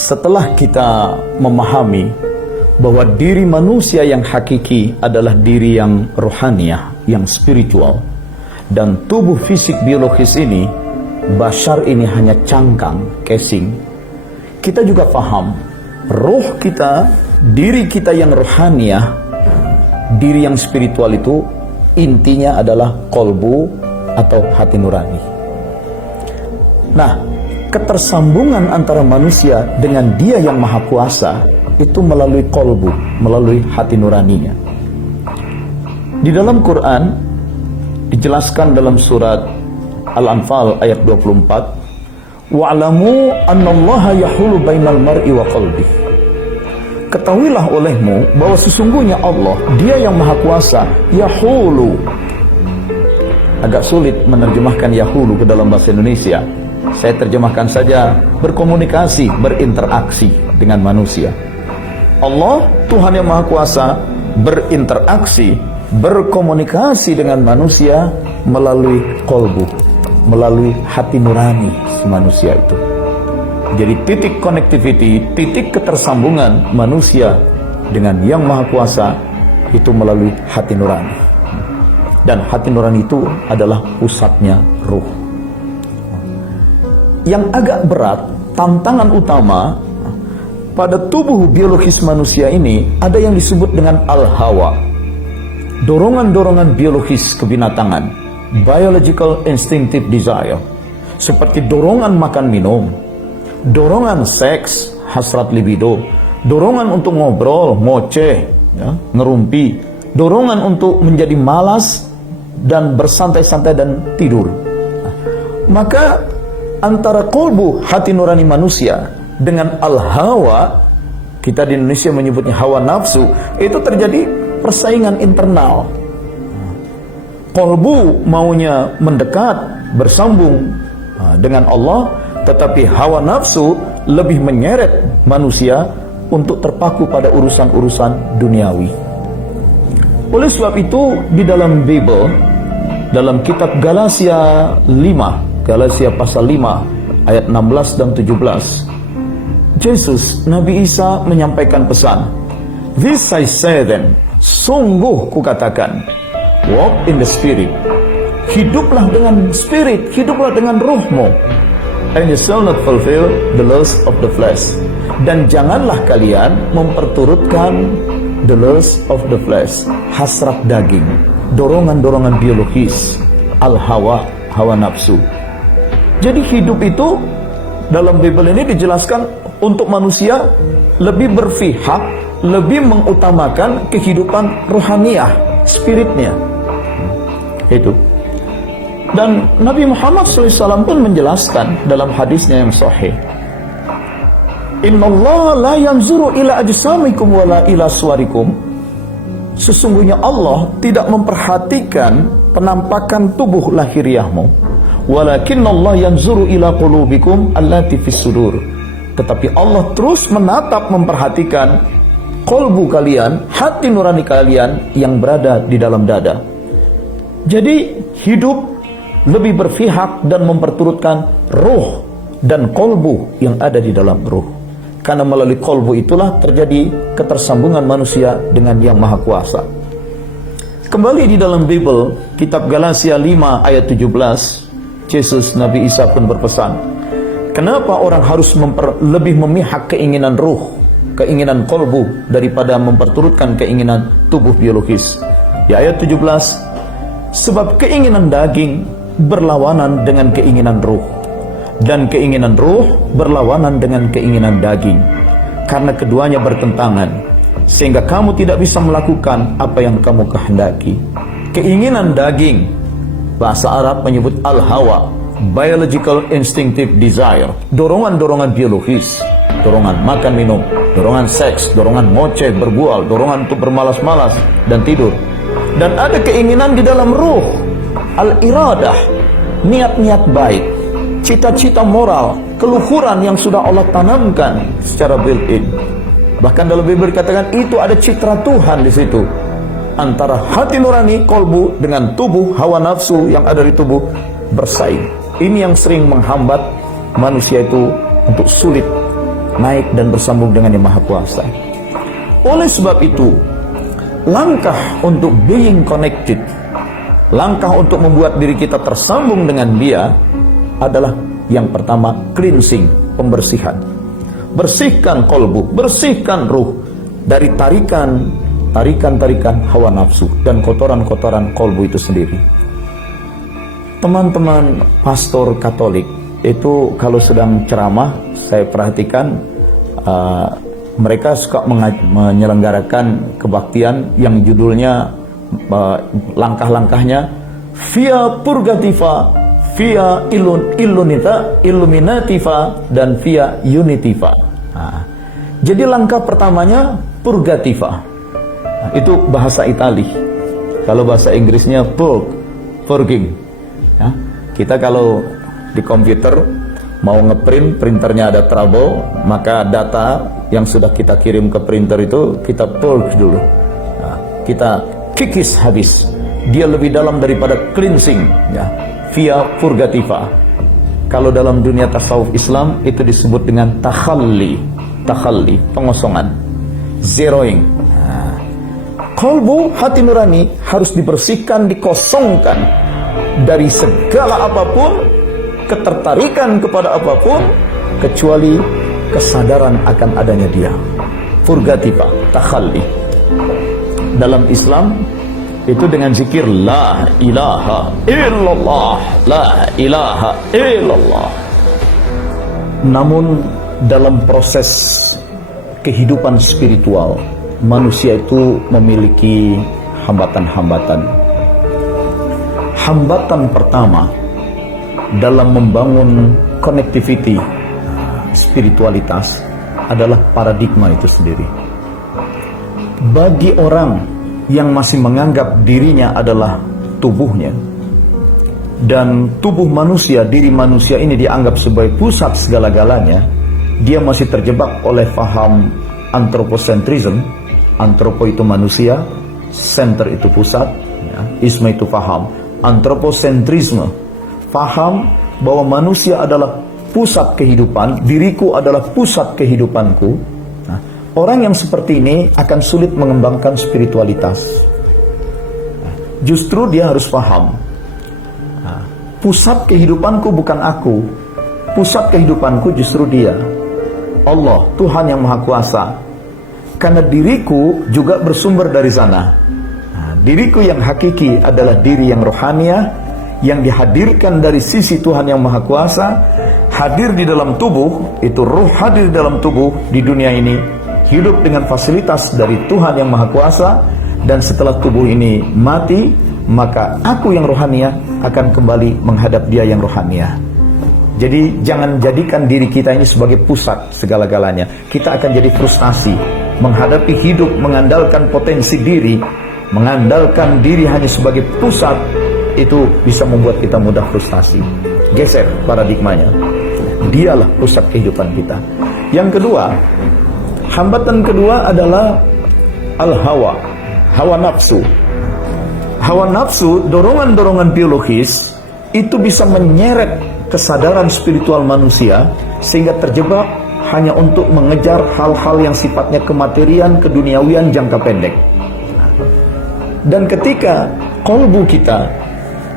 Setelah kita memahami bahwa diri manusia yang hakiki adalah diri yang rohaniah, yang spiritual, dan tubuh fisik biologis ini, bashar ini hanya cangkang, casing, kita juga paham roh kita, diri kita yang rohaniah, diri yang spiritual itu intinya adalah kolbu atau hati nurani. Nah, ketersambungan antara manusia dengan Dia yang Maha Kuasa itu melalui kolbu, melalui hati nuraninya. Di dalam Quran dijelaskan dalam surat Al-Anfal ayat 24, wa'lamu annallaha yahulu bainal mar'i wa qalbi. Ketahuilah olehmu bahwa sesungguhnya Allah, Dia yang Maha Kuasa, yahulu. Agak sulit menerjemahkan yahulu ke dalam bahasa Indonesia. Saya terjemahkan saja berkomunikasi, berinteraksi dengan manusia. Allah, Tuhan yang Maha Kuasa, berinteraksi, berkomunikasi dengan manusia melalui kolbu, melalui hati nurani si manusia itu. Jadi titik connectivity, titik ketersambungan manusia dengan Yang Maha Kuasa itu melalui hati nurani. Dan hati nurani itu adalah pusatnya ruh. Yang agak berat, tantangan utama pada tubuh biologis manusia ini ada yang disebut dengan al-hawa, dorongan-dorongan biologis kebinatangan, biological instinctive desire, seperti dorongan makan minum, dorongan seks, hasrat libido, dorongan untuk ngobrol, ngoceh, ya, ngerumpi, dorongan untuk menjadi malas dan bersantai-santai dan tidur. Maka antara kolbu hati nurani manusia dengan al-hawa, kita di Indonesia menyebutnya hawa nafsu, itu terjadi persaingan internal. Kolbu maunya mendekat, bersambung dengan Allah, tetapi hawa nafsu lebih menyeret manusia untuk terpaku pada urusan-urusan duniawi. Oleh sebab itu, di dalam Bible, dalam kitab Galatia 5, Galatia pasal 5 ayat 16 dan 17, Yesus, Nabi Isa menyampaikan pesan, "This I say then, sungguh kukatakan, walk in the spirit." Hiduplah dengan spirit, hiduplah dengan rohmu. "And you shall not fulfill the lust of the flesh." Dan janganlah kalian memperturutkan the lust of the flesh, hasrat daging, dorongan-dorongan biologis, al-hawa, hawa nafsu. Jadi hidup itu dalam Bible ini dijelaskan untuk manusia lebih berpihak, lebih mengutamakan kehidupan rohaniah, spiritnya. Itu. Dan Nabi Muhammad SAW pun menjelaskan dalam hadisnya yang sahih, "Innallaha la yanzuru ila ajsamikum wala ila suwarikum." Sesungguhnya Allah tidak memperhatikan penampakan tubuh lahiriahmu, walakinnallaha yanzuru ila qulubikum allati fis sudur. Tetapi Allah terus menatap, memperhatikan kolbu kalian, hati nurani kalian yang berada di dalam dada. Jadi hidup lebih berpihak dan memperturutkan roh dan kolbu yang ada di dalam roh. Karena melalui kolbu itulah terjadi ketersambungan manusia dengan Yang Maha Kuasa. Kembali di dalam Bible, kitab Galatia 5 ayat 17, Yesus, Nabi Isa pun berpesan, kenapa orang harus lebih memihak keinginan ruh, keinginan kolbu daripada memperturutkan keinginan tubuh biologis. Di ayat 17, sebab keinginan daging berlawanan dengan keinginan ruh, dan keinginan ruh berlawanan dengan keinginan daging, karena keduanya bertentangan, sehingga kamu tidak bisa melakukan apa yang kamu kehendaki. Keinginan daging, bahasa Arab menyebut al-hawa, biological instinctive desire, dorongan-dorongan biologis, dorongan makan minum, dorongan seks, dorongan ngoceh, berbual, dorongan untuk bermalas-malas dan tidur. Dan ada keinginan di dalam ruh, al-iradah, niat-niat baik, cita-cita moral, keluhuran yang sudah Allah tanamkan secara built-in. Bahkan dalam Bible dikatakan itu ada citra Tuhan di situ. Antara hati nurani, kolbu, dengan tubuh, hawa nafsu yang ada di tubuh bersaing. Ini yang sering menghambat manusia itu untuk sulit naik dan bersambung dengan Yang Maha Kuasa. Oleh sebab itu, langkah untuk being connected, langkah untuk membuat diri kita tersambung dengan Dia adalah yang pertama, cleansing, pembersihan. Bersihkan kolbu, bersihkan ruh dari tarikan hawa nafsu dan kotoran-kotoran kolbu itu sendiri. Teman-teman pastor Katolik itu kalau sedang ceramah, saya perhatikan mereka suka menyelenggarakan kebaktian yang judulnya langkah-langkahnya via purgativa, via illuminativa, dan via unitiva. Jadi langkah pertamanya purgativa. Itu bahasa Itali. Kalau bahasa Inggrisnya purging. Ya, kita kalau di komputer mau ngeprint, printernya ada trouble, maka data yang sudah kita kirim ke printer itu kita purge dulu. Kita kikis habis. Dia lebih dalam daripada cleansing, ya, via purgativa. Kalau dalam dunia tasawuf Islam itu disebut dengan takhalli, pengosongan, zeroing. Kolbu, hati nurani harus dibersihkan, dikosongkan dari segala apapun, ketertarikan kepada apapun, kecuali kesadaran akan adanya Dia. Purgativa, takhalli. Dalam Islam itu dengan zikir la ilaha illallah, la ilaha illallah. Namun dalam proses kehidupan spiritual, manusia itu memiliki hambatan-hambatan. Hambatan pertama dalam membangun connectivity spiritualitas adalah paradigma itu sendiri. Bagi orang yang masih menganggap dirinya adalah tubuhnya, dan tubuh manusia, diri manusia ini dianggap sebagai pusat segala-galanya, dia masih terjebak oleh faham anthropocentrism. Antropo itu manusia, center itu pusat, ya. Isma itu faham. Anthropocentrisme, faham bahwa manusia adalah pusat kehidupan, diriku adalah pusat kehidupanku. Nah, orang yang seperti ini akan sulit mengembangkan spiritualitas. Justru dia harus paham, pusat kehidupanku bukan aku, pusat kehidupanku justru Dia, Allah, Tuhan yang Maha Kuasa. Karena diriku juga bersumber dari sana. Diriku yang hakiki adalah diri yang rohaniah, yang dihadirkan dari sisi Tuhan yang Maha Kuasa, hadir di dalam tubuh, itu ruh hadir di dalam tubuh di dunia ini, hidup dengan fasilitas dari Tuhan yang Maha Kuasa, dan setelah tubuh ini mati, maka aku yang rohaniah akan kembali menghadap Dia yang rohaniah. Jadi jangan jadikan diri kita ini sebagai pusat segala-galanya. Kita akan jadi frustasi menghadapi hidup, mengandalkan potensi diri, mengandalkan diri hanya sebagai pusat, itu bisa membuat kita mudah frustasi. Geser paradigmanya. Dialah pusat kehidupan kita. Yang kedua, hambatan kedua adalah al-hawa, hawa nafsu. Hawa nafsu, dorongan-dorongan biologis, itu bisa menyeret kesadaran spiritual manusia sehingga terjebak hanya untuk mengejar hal-hal yang sifatnya kematerian, keduniawian jangka pendek. Dan ketika kolbu kita,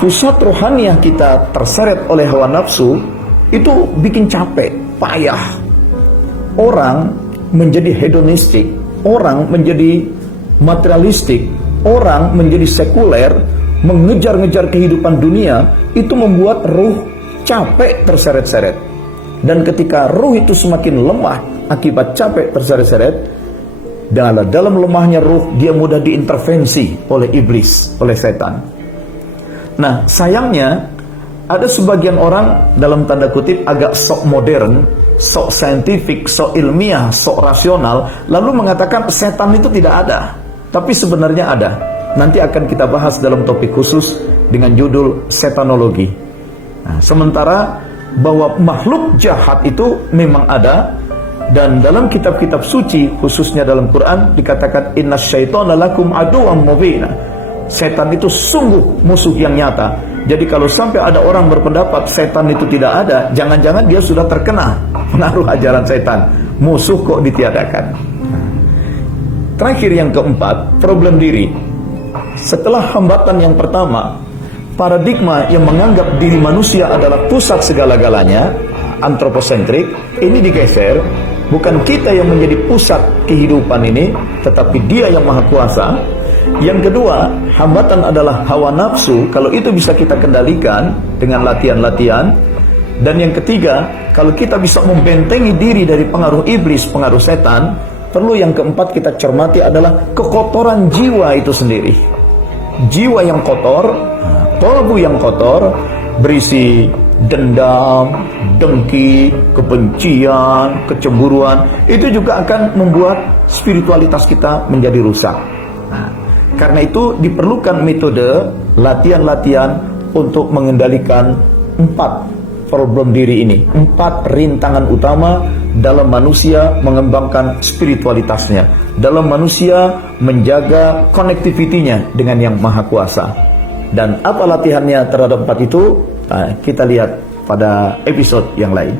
pusat rohaniah kita terseret oleh hawa nafsu, itu bikin capek, payah. Orang menjadi hedonistik, orang menjadi materialistik, orang menjadi sekuler, mengejar-ngejar kehidupan dunia, itu membuat ruh capek terseret-seret. Dan ketika ruh itu semakin lemah akibat capek terseret-seret, dalam lemahnya ruh, dia mudah diintervensi oleh iblis, oleh setan. Nah, sayangnya ada sebagian orang dalam tanda kutip agak sok modern, sok saintifik, sok ilmiah, sok rasional, lalu mengatakan setan itu tidak ada. Tapi sebenarnya ada. Nanti akan kita bahas dalam topik khusus dengan judul setanologi. Nah, sementara bahwa makhluk jahat itu memang ada, dan dalam kitab-kitab suci, khususnya dalam Quran, dikatakan inna syaitana lakum aduwwam mubina. Setan itu sungguh musuh yang nyata. Jadi kalau sampai ada orang berpendapat setan itu tidak ada, jangan-jangan dia sudah terkena pengaruh ajaran setan. musuh kok ditiadakan. Terakhir yang keempat, problem diri. Setelah hambatan yang pertama, paradigma yang menganggap diri manusia adalah pusat segala-galanya, antroposentrik, ini digeser. Bukan kita yang menjadi pusat kehidupan ini, tetapi Dia yang Maha Kuasa. Yang kedua, hambatan adalah hawa nafsu. Kalau itu bisa kita kendalikan dengan latihan-latihan. Dan yang ketiga, kalau kita bisa membentengi diri dari pengaruh iblis, pengaruh setan, perlu yang keempat kita cermati adalah kekotoran jiwa itu sendiri. Jiwa yang kotor, kalbu yang kotor, berisi dendam, dengki, kebencian, kecemburuan, itu juga akan membuat spiritualitas kita menjadi rusak. Karena itu diperlukan metode latihan-latihan untuk mengendalikan 4 problem diri ini, 4 rintangan utama dalam manusia mengembangkan spiritualitasnya, dalam manusia menjaga connectivity-nya dengan Yang Maha Kuasa. Dan apa latihannya terhadap 4 itu? Kita lihat pada episode yang lain.